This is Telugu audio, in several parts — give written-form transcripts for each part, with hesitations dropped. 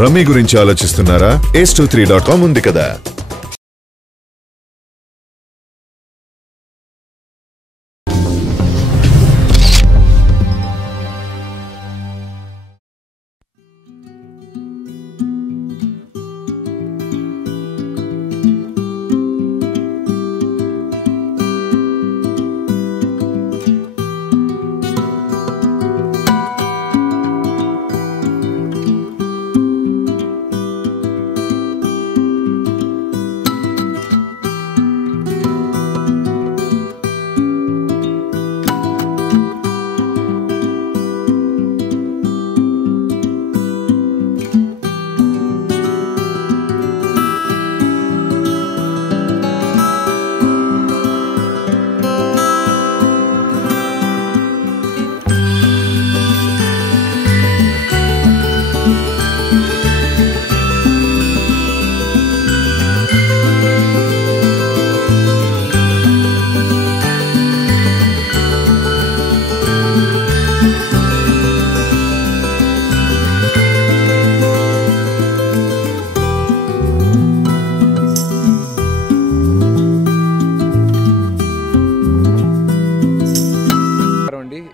రమ్మీ గురించి ఆలోచిస్తున్నారా? ace23.com ఉంది కదా.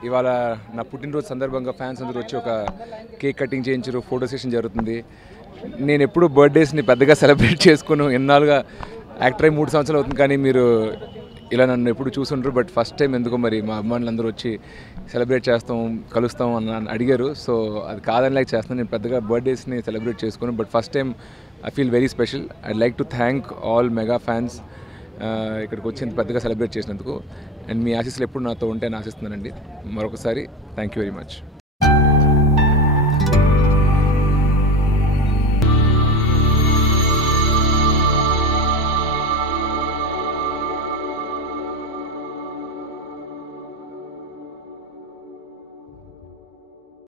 ఇవాళ నా పుట్టినరోజు సందర్భంగా ఫ్యాన్స్ అందరూ వచ్చి ఒక కేక్ కటింగ్ చేయించారు, ఫోటో సెషన్ జరుగుతుంది. నేను ఎప్పుడు బర్త్డేస్ని పెద్దగా సెలబ్రేట్ చేసుకుని ఎన్నాళ్ళుగా యాక్టర్ అయి 3 సంవత్సరాలు అవుతుంది, కానీ మీరు ఇలా నన్ను ఎప్పుడు చూసుంటారు. బట్ ఫస్ట్ టైం ఎందుకో మరి మా అభిమానులు అందరూ వచ్చి సెలబ్రేట్ చేస్తాం, కలుస్తాం అని అడిగారు. సో అది కాదని లైక్ చేస్తాను. నేను పెద్దగా బర్త్డేస్ని సెలబ్రేట్ చేసుకున్నాను, but first time I feel very special. I like to thank all mega fans ఇక్కడికి వచ్చి పెద్దగా సెలబ్రేట్ చేసినందుకు. అండ్ మీ ఆశీస్సులు ఎప్పుడు నాతో ఉంటే అని ఆశిస్తున్నానండి. మరొకసారి థ్యాంక్ యూ వెరీ మచ్.